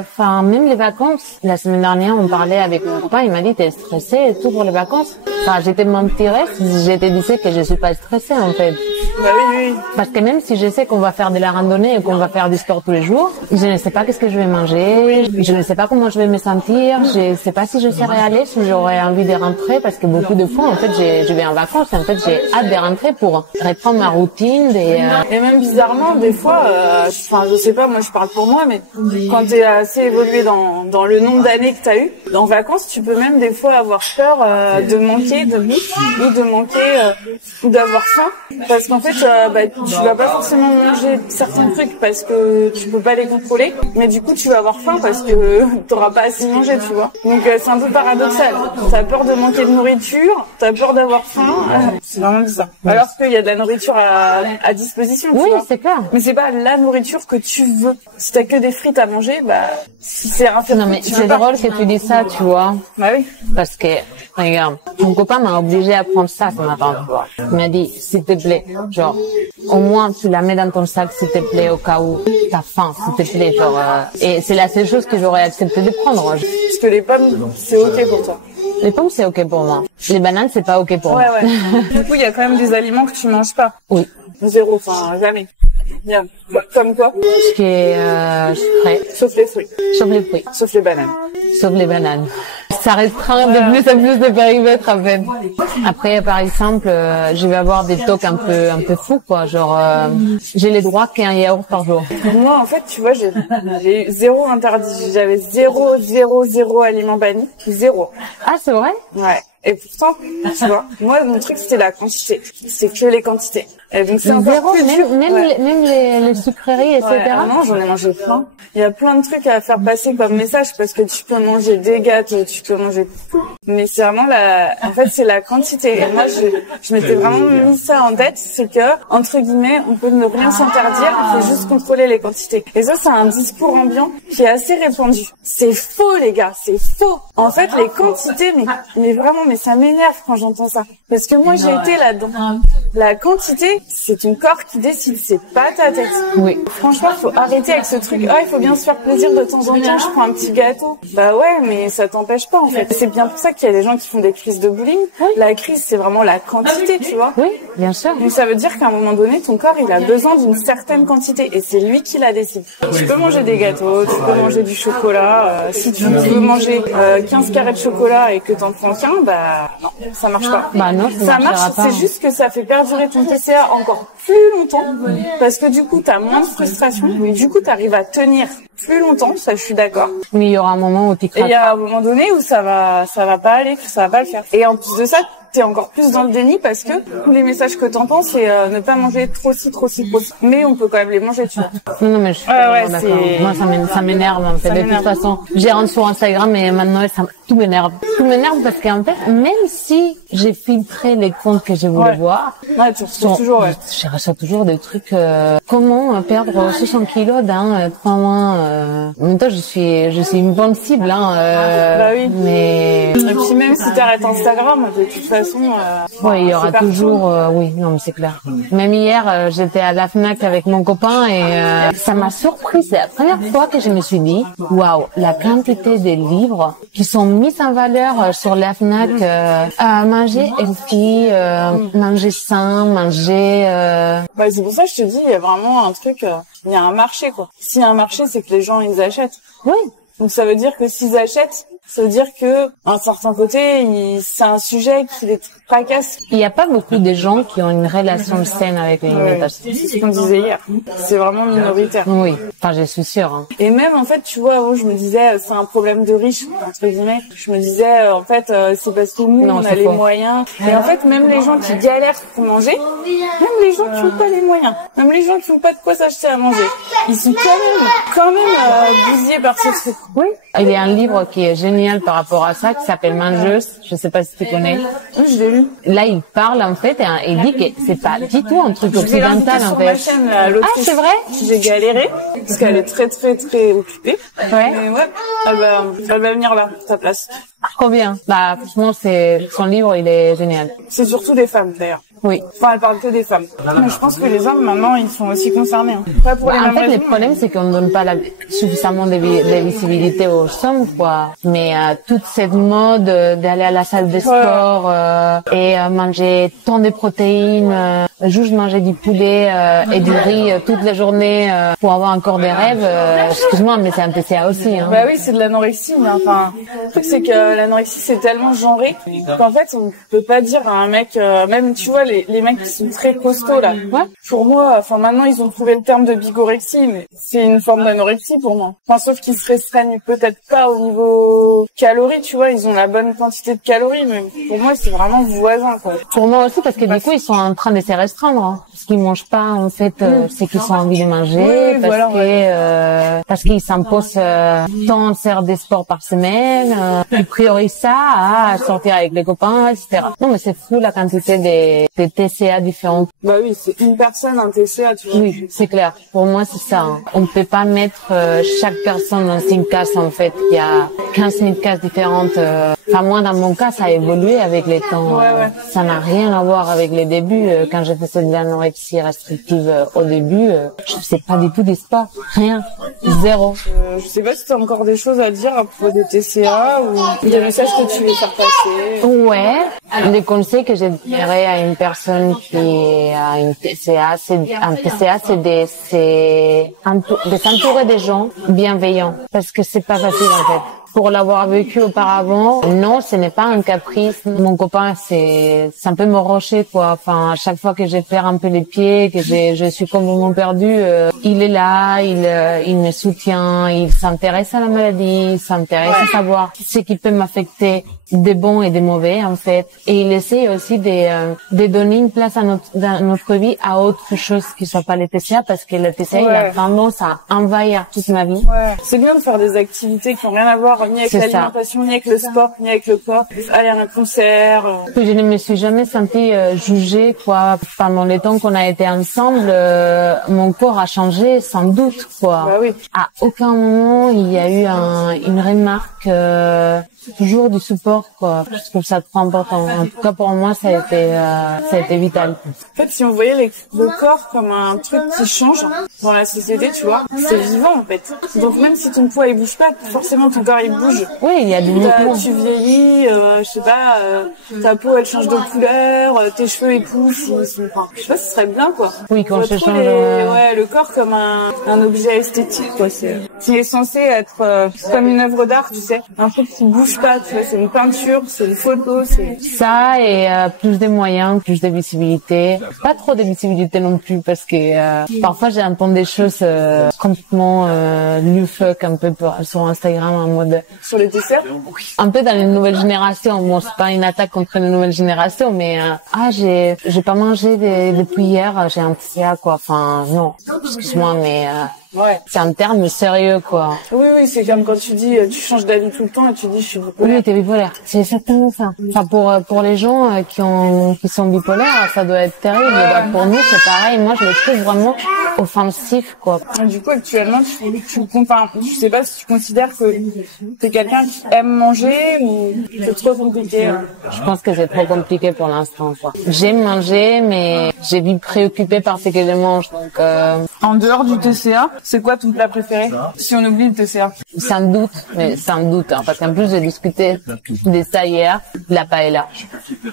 enfin, même les vacances. La semaine dernière, on parlait avec mon copain, il m'a dit, t'es stressé et tout pour les vacances. Enfin, j'étais mentirais si j'étais disais que je suis pas stressée, en fait. Bah oui. Parce que même si je sais qu'on va faire de la randonnée et qu'on va faire du sport tous les jours, je ne sais pas qu'est-ce que je vais manger, je ne sais pas comment je vais me sentir, je sais pas si je serai à l'aise ou j'aurai envie de rentrer parce que beaucoup de fois, en fait, je vais en vacances et en fait, j'ai hâte de rentrer pour reprendre ma routine. Et même bizarrement, des fois, enfin, je sais pas, moi je parle pour moi, mais quand t'es assez évolué dans le nombre d'années que t'as eu, en vacances, tu peux même des fois avoir peur de manquer de bouffe ou de manquer ou d'avoir faim parce qu'en fait, tu vas pas forcément manger certains trucs parce que tu peux pas les contrôler, mais du coup, tu vas avoir faim parce que t'auras pas assez mangé, tu vois. Donc c'est un peu paradoxal. T'as peur de manquer de nourriture, t'as peur d'avoir faim. C'est vraiment ça. Alors qu'il y a de la nourriture à disposition. Oui, tu vois. c'est clair. Mais c'est pas la nourriture que tu veux. Si t'as que des frites à manger, si c'est un fait. Non, mais c'est drôle que tu dis ça, tu vois. Bah oui. Parce que, regarde, mon copain m'a obligé à prendre ça ce matin. Il m'a dit, s'il te plaît, genre, au moins tu la mets dans ton sac, s'il te plaît, au cas où t'as faim, s'il te plaît, genre. Et c'est la seule chose que j'aurais accepté de prendre. Parce que les pommes, c'est ok pour toi. Les pommes, c'est ok pour moi. Les bananes, c'est pas ok pour moi. Ouais. Du coup, il y a quand même des aliments que tu manges pas. Oui. Zéro, enfin, jamais. Bien. Comme quoi? Ce qui est sucré. Sauf les fruits. Sauf les fruits. Sauf les bananes. Sauf les bananes. Ça restreint de plus en plus de périmètre, en fait. Après, par exemple, je vais avoir des tocs un peu fous, quoi. Genre, j'ai les droits qu'à un yaourt par jour. Moi, en fait, tu vois, j'ai eu zéro interdit. J'avais zéro aliment banni. Zéro. Ah, c'est vrai? Ouais. Et pourtant, tu vois, moi, mon truc, c'était la quantité. C'est que les quantités. Et donc, c'est encore plus dur. Même les sucreries, etc. Ouais. Ah non, j'en ai mangé plein. Il y a plein de trucs à faire passer comme message parce que tu peux manger des gâteaux, tu peux manger tout. Mais c'est vraiment en fait, c'est la quantité. Et moi, je m'étais vraiment mis ça en tête, c'est que, entre guillemets, on peut ne rien s'interdire, il faut juste contrôler les quantités. Et ça, c'est un discours ambiant qui est assez répandu. C'est faux, les gars, c'est faux. En fait, les quantités, mais vraiment, mais ça m'énerve quand j'entends ça. Parce que moi, j'ai été là-dedans. La quantité, c'est ton corps qui décide, c'est pas ta tête. Oui. Franchement, faut arrêter avec ce truc. Ah, il faut bien se faire plaisir de temps en temps, je prends un petit gâteau. Bah ouais, mais ça t'empêche pas, en fait. C'est bien pour ça qu'il y a des gens qui font des crises de boulimie. Oui. La crise, c'est vraiment la quantité, tu vois. Oui, bien sûr. Donc ça veut dire qu'à un moment donné, ton corps, il a besoin d'une certaine quantité. Et c'est lui qui la décide. Tu peux manger des gâteaux, tu peux manger du chocolat. Si tu veux manger 15 carrés de chocolat et que t'en prends qu'un, bah non, ça marche pas. Bah non, ça marche, c'est juste que ça fait perdurer ton TCA encore plus longtemps. Parce que du coup, t'as moins de frustration. Mais du coup, t'arrives à tenir plus longtemps, ça je suis d'accord. Mais il y aura un moment où tu craques. Et il y a un moment donné où ça va pas aller, ça va pas le faire. Et en plus de ça, t'es encore plus dans le déni parce que tous les messages que t'entends, c'est ne pas manger trop ci. Mais on peut quand même les manger, tu vois. Non, mais je suis d'accord. Moi, ça m'énerve, en fait. De toute façon, j'ai rentré sur Instagram et maintenant, tout m'énerve. Tout m'énerve parce qu'en fait, même si j'ai filtré les comptes que je voulais voir, ouais, tu reçois toujours, je reçois toujours des trucs, comment perdre 60 kilos dans 3 mois, en même temps, je suis une bonne cible, bah oui. Mais... Et puis même si t'arrêtes Instagram, de toute façon, ouais, il y aura toujours, oui, non, mais c'est clair. Même hier, j'étais à la Fnac avec mon copain et ça m'a surpris. C'est la première fois que je me suis dit, waouh, la quantité de livres qui sont mis en valeur sur la Fnac, manger healthy, manger sain, manger. Bah c'est pour ça que je te dis, il y a vraiment un truc, il y a un marché quoi. S'il y a un marché, c'est que les gens ils achètent. Oui. Donc ça veut dire que s'ils achètent, ça veut dire que, d'un certain côté, c'est un sujet qui les tracasse. Il n'y a pas beaucoup de gens qui ont une relation saine avec l'alimentation. C'est ce qu'on disait hier. C'est vraiment minoritaire. Oui. Enfin, je suis sûre. Hein. Et même, en fait, tu vois, où je me disais, c'est un problème de riches, entre guillemets. Je me disais, en fait, c'est parce que nous, on a les moyens. Et en fait, même les gens qui galèrent pour manger, même les gens qui n'ont pas les moyens, même les gens qui n'ont pas de quoi s'acheter à manger, ils sont quand même bousillés par ce truc. Oui. Il y a un livre qui est génial par rapport à ça, qui s'appelle Mangeuse. Je sais pas si tu connais. Je l'ai lu, Là, il parle en fait et il dit que c'est pas du tout un truc occidental en fait. Ma chaîne, ah, c'est vrai? J'ai galéré parce qu'elle est très très très occupée. Ouais. Mais ouais, elle va venir là, ta place. Trop bien. Bah franchement, son livre, il est génial. C'est surtout des femmes d'ailleurs. Oui. Enfin, elle parle que des femmes. Mais je pense que les hommes, maintenant, ils sont aussi concernés. Hein. Pas pour les mêmes raisons, le problème, c'est qu'on ne donne pas suffisamment de visibilité aux hommes, quoi. Mais toute cette mode d'aller à la salle de sport et manger tant de protéines, juste manger du poulet et du riz toute la journée pour avoir encore des rêves, excuse-moi, mais c'est un TCA aussi. Hein. Bah oui, c'est de l'anorexie. Mais enfin, le truc, c'est que l'anorexie, c'est tellement genré qu'en fait, on peut pas dire à un mec, même, tu vois, les mecs qui sont très costauds là. Ouais. Pour moi, enfin maintenant ils ont trouvé le terme de bigorexie, mais c'est une forme d'anorexie pour moi. Enfin sauf qu'ils se restreignent peut-être pas au niveau calories, tu vois, ils ont la bonne quantité de calories, mais pour moi c'est vraiment voisin quoi. Pour moi aussi parce que du coup ils sont en train de se restreindre, hein. Parce qu'ils mangent pas en fait, c'est qu'ils ont envie de manger, parce qu'ils s'imposent tant de séances de sport par semaine, ils priorisent ça à sortir avec les copains, etc. Non mais c'est fou la quantité des TCA différentes. Bah oui, c'est une personne, un TCA, tu vois. Oui, c'est clair. Pour moi, c'est ça. Hein. On ne peut pas mettre chaque personne dans une case, en fait. Il y a 15 000 cases différentes. Enfin, moi, dans mon cas, ça a évolué avec les temps. Ça n'a rien à voir avec les débuts. Quand je faisais de l'anorexie restrictive au début, je faisais pas du tout des sports. Rien. Zéro. Je sais pas si tu as encore des choses à dire à propos des TCA ou des messages que tu veux faire passer. Ouais. Les conseils que je dirais à une personne qui a une TCA, c'est de s'entourer des gens bienveillants, parce que c'est pas facile en fait. Pour l'avoir vécu auparavant, non, ce n'est pas un caprice. Mon copain, c'est un peu mon rocher, quoi. Enfin, à chaque fois que je perds un peu les pieds, que je suis complètement perdue, il est là, il me soutient, il s'intéresse à la maladie, il s'intéresse à savoir ce qui peut m'affecter, des bons et des mauvais, en fait. Et il essaie aussi de donner une place dans notre vie à autre chose qui soit pas le TCA, parce que le TCA, il a tendance à envahir toute ma vie. Ouais. C'est bien de faire des activités qui n'ont rien à voir ni avec l'alimentation, ni avec le sport, ni avec le corps. Aller à un concert. Je ne me suis jamais sentie jugée, quoi. Pendant les temps qu'on a été ensemble, mon corps a changé, sans doute, quoi. Bah oui. À aucun moment, il y a eu une remarque, toujours du support, quoi. Je trouve ça trop important. En tout cas, pour moi, ça a été vital. En fait, si on voyait le corps comme un truc qui change dans la société, tu vois, c'est vivant, en fait. Donc, même si ton poids, il bouge pas, forcément, ton corps, il bouge. Oui, il y a du mouvement. Tu vieillis, je sais pas, ta peau, elle change de couleur, tes cheveux, ils poussent, je sais pas, ce serait bien, quoi. Oui, quand je change. Ouais, le corps comme un objet esthétique, quoi. Qui est censé être comme une œuvre d'art, tu sais. Un truc qui bouge pas, tu vois, c'est une peinture, c'est une photo, c'est ça, et plus de moyens, plus de visibilité, pas trop de visibilité non plus, parce que parfois j'entends des choses complètement loufoques un peu sur Instagram, en mode sur les desserts, un peu dans les nouvelles générations. Bon, c'est pas une attaque contre les nouvelles générations, mais j'ai pas mangé depuis hier, j'ai un TCA, quoi. Enfin non, excuse-moi, mais c'est un terme sérieux, quoi. Oui, c'est comme quand tu dis, tu changes d'avis tout le temps et tu dis, je suis bipolaire. Oui, t'es bipolaire. C'est exactement ça. Enfin, pour les gens qui sont bipolaires, ça doit être terrible. Bah, pour nous, c'est pareil. Moi, je le trouve vraiment offensif, quoi. Du coup, actuellement, je sais pas si tu considères que t'es quelqu'un qui aime manger ou c'est trop compliqué. Je pense que c'est trop compliqué pour l'instant, quoi. J'aime manger, mais j'ai vie préoccupée par ce que je mange, donc En dehors du TCA, c'est quoi ton plat préféré si on oublie le TCA? Sans doute, hein, parce qu'en plus j'ai discuté de ça hier, de la paella.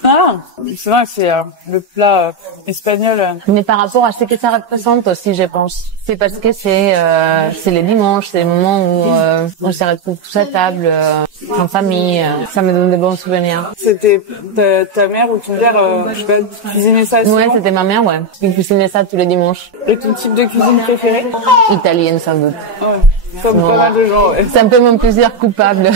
Ah, c'est vrai que c'est le plat espagnol. Mais par rapport à ce que ça représente aussi, je pense. C'est parce que c'est les dimanches, c'est le moment où on se retrouve tous à table, en famille. Ça me donne de bons souvenirs. C'était ta mère ou ton père, je sais pas, cuisinait ça souvent? Ouais, c'était ma mère, ouais. Qui cuisinait ça tous les dimanches. Et ton type de cuisine préféré? Italienne, sans doute. Ouais. Comme pas mal de gens, ouais. C'est un peu mon plaisir coupable.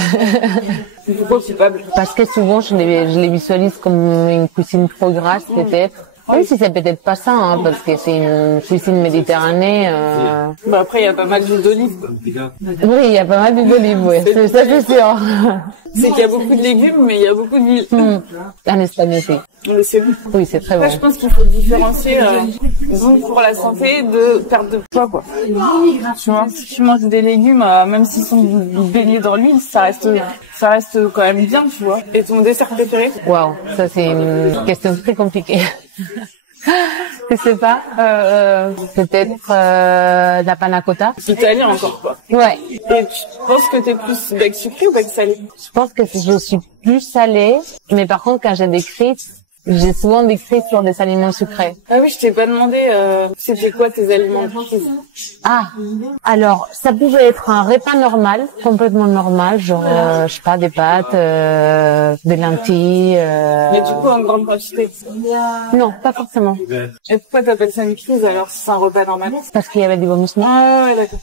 Pourquoi coupable? Parce que souvent, je les visualise comme une cuisine trop grasse, peut-être. Oui, si c'est peut-être pas ça, hein, parce que c'est une cuisine méditerranée. Bah après, il y a pas mal d'huile d'olive. Oui, il y a pas mal d'huile d'olive, oui. Ça, c'est sûr. C'est qu'il y a beaucoup de légumes, mais il y a beaucoup d'huile. En Espagne aussi. Mais c'est bon. Oui, c'est très bon. Après, je pense qu'il faut différencier, bon pour la santé, de perte de poids, quoi. Tu vois, si tu manges des légumes, même s'ils sont baignés dans l'huile, ça reste quand même bien, tu vois. Et ton dessert préféré? Waouh, ça c'est une question très compliquée. Je sais pas, peut-être la panna cotta. Italien encore, quoi. Ouais. Et tu penses que t'es plus bec sucré ou bec salé? Je pense que je suis plus salée, mais par contre quand j'ai des crises, j'ai souvent des crises sur des aliments sucrés. Ah oui, je t'ai pas demandé c'était quoi tes aliments de crise. Ah, alors ça pouvait être un repas normal, complètement normal, genre je sais pas, des pâtes, des lentilles. Mais du coup en grande quantité. Non, pas forcément. Et pourquoi t'appelles ça une crise alors si c'est un repas normal? Parce qu'il y avait des vomissements. Ah ouais, d'accord.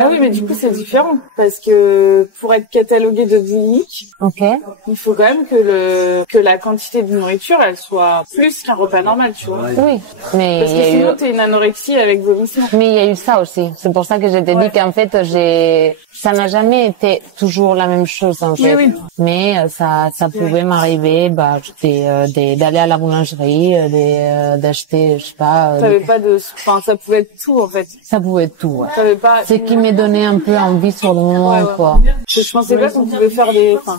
Ah oui, mais du coup, c'est différent. Parce que pour être catalogué de boulimique, Ok. il faut quand même que la quantité de nourriture, elle soit plus qu'un repas normal, tu vois. Oui, mais Parce il que y a sinon, eu... t'es une anorexie avec vomissement. Mais il y a eu ça aussi. C'est pour ça que je t'ai dit qu'en fait, ça n'a jamais été toujours la même chose, en fait. Oui. Mais ça pouvait m'arriver, d'aller à la boulangerie, d'acheter, je sais pas. T'avais pas enfin, ça pouvait être tout, en fait. Ça pouvait être tout, ouais. T'avais pas... Ce qui me donnait un peu envie sur le moment, quoi. Je pensais pas qu'on pouvait faire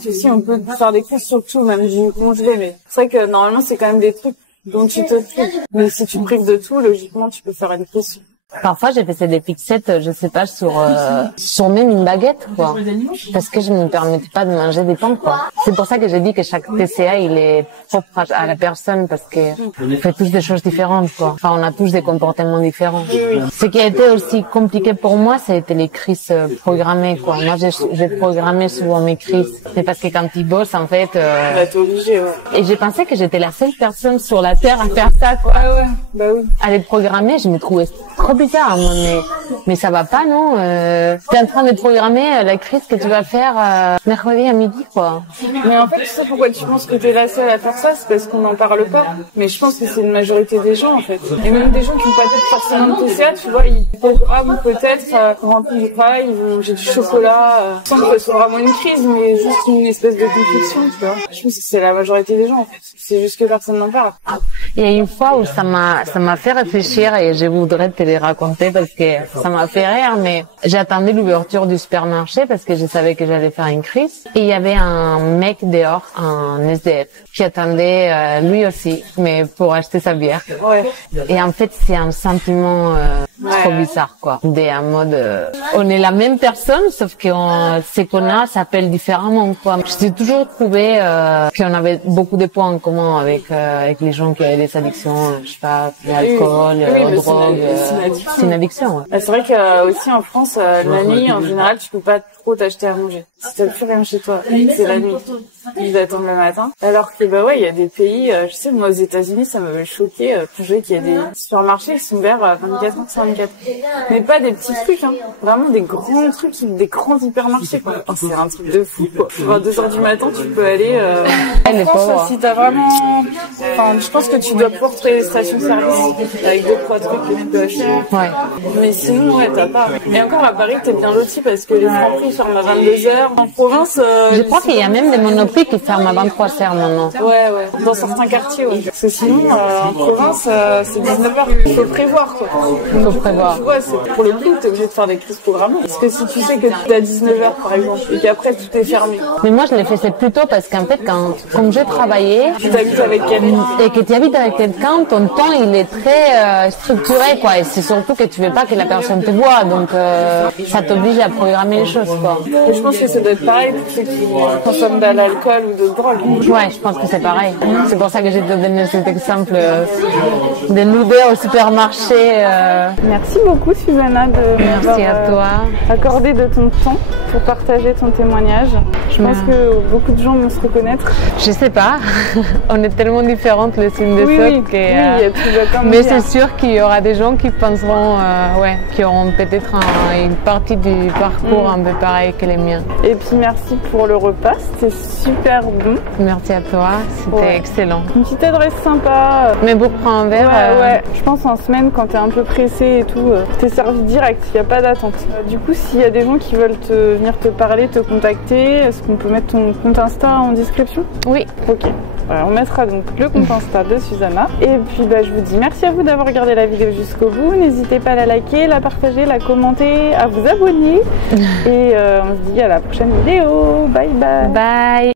si on peut faire des crises sur tout, même du congelé, mais c'est vrai que normalement, c'est quand même des trucs dont tu te prives. Mais si tu te prives de tout, logiquement, tu peux faire une crise. Parfois, j'ai fait des fixettes, je sais pas, sur même une baguette, quoi. Parce que je me permettais pas de manger des pains, quoi. C'est pour ça que j'ai dit que chaque TCA, il est propre à la personne, parce que on fait tous des choses différentes, quoi. Enfin, on a tous des comportements différents. Ce qui a été aussi compliqué pour moi, ça a été les crises programmées, quoi. Moi, j'ai programmé souvent mes crises. C'est parce que quand ils bossent, en fait, Bah, t'es obligé, ouais. et j'ai pensé que j'étais la seule personne sur la Terre à faire ça, quoi. Ouais, bah oui. À les programmer, je me trouvais trop bizarre, moi, mais ça va pas, non? T'es en train de programmer la crise que tu vas faire mercredi à midi, quoi. Mais en fait, tu sais pourquoi tu penses que t'es la seule à faire ça? C'est parce qu'on n'en parle pas. Mais je pense que c'est une majorité des gens, en fait. Et même des gens qui n'ont pas forcément de TCA, tu vois, ils programment peut-être remplir du travail, ils vont manger du chocolat, sans que ce soit vraiment une crise, mais juste une espèce de confection, tu vois. Je pense que c'est la majorité des gens, en fait. C'est juste que personne n'en parle. Il y a une fois où ça m'a fait réfléchir et je voudrais te les raconter parce que ça m'a fait rire, mais j'attendais l'ouverture du supermarché parce que je savais que j'allais faire une crise. Et il y avait un mec dehors, un SDF, qui attendait lui aussi, mais pour acheter sa bière. Ouais. Et en fait, c'est un sentiment trop bizarre, quoi. En mode, on est la même personne, sauf que ce qu'on a s'appelle différemment, quoi. J'ai toujours trouvé qu'on avait beaucoup de points en commun avec les gens qui avaient des addictions, je sais pas, l'alcool, aux drogues. C'est une addiction, ouais. Bah, c'est vrai que aussi en France, la nuit, en général, tu peux pas trop t'acheter à manger. Si t'as plus rien chez toi, c'est la nuit. Ils attendent le matin. Alors que, bah ouais, il y a des pays, je sais, moi, aux États-Unis, ça m'avait choqué, qu'il y a des supermarchés qui sont ouverts 24 heures sur 24. Mais pas des petits trucs, hein. Vraiment des grands trucs, des grands hypermarchés, quoi. Oh, c'est un truc de fou, quoi. À 2 heures du matin, tu peux aller, en France, si t'as vraiment, enfin, je pense que tu dois pouvoir trouver des stations-service avec 2-3 trucs que tu peux acheter. Ouais. Mais sinon, ouais, t'as pas. Et encore, à Paris, t'es bien loti parce que les Franprix ferment à 22 heures. En province, je crois qu'il y a même des Monoprix qui ferment à 23 heures maintenant. Ouais. Dans certains quartiers, ouais. Parce que sinon, en province, c'est 19 heures. Il faut prévoir, quoi. Il faut prévoir. Tu vois, pour le coup, t'es obligé de faire des crises programmées. Parce que si tu sais que t'es à 19 heures, par exemple, et qu'après, tout est fermé. Mais moi, je le faisais plutôt parce qu'en fait, comme je travaillais, Tu t'habites avec quelqu'un. et que tu habites avec quelqu'un, ton temps, il est très structuré, quoi. Et c'est surtout que tu veux pas que la personne te voie. Donc, ça t'oblige à programmer les choses, quoi. Et je pense que ça doit être pareil pour ceux qui consomment de l'alcool ou de drogue. Ouais, je pense que c'est pareil. C'est pour ça que j'ai donné cet exemple de l'oudé au supermarché. Merci beaucoup, Susanna, de Merci à toi. accordé de ton temps pour partager ton témoignage. Je pense que beaucoup de gens vont se reconnaître. Je sais pas. On est tellement différentes les unes des autres que. il y a tout comme mais c'est sûr qu'il y aura des gens qui penseront, qui auront peut-être une partie du parcours un peu pareil que les miens. Et Et puis merci pour le repas, c'était super bon. Merci à toi, c'était excellent. Une petite adresse sympa. Mais pour prendre un verre... Ouais, je pense en semaine quand t'es un peu pressé et tout, t'es servi direct, il n'y a pas d'attente. Du coup, s'il y a des gens qui veulent venir te parler, te contacter, est-ce qu'on peut mettre ton compte Insta en description? Oui. Ok. Voilà, on mettra donc le compte Insta de Susanna. Et puis je vous dis merci à vous d'avoir regardé la vidéo jusqu'au bout. N'hésitez pas à la liker, la partager, la commenter, à vous abonner. Et on se dit à la prochaine vidéo. Bye bye. Bye.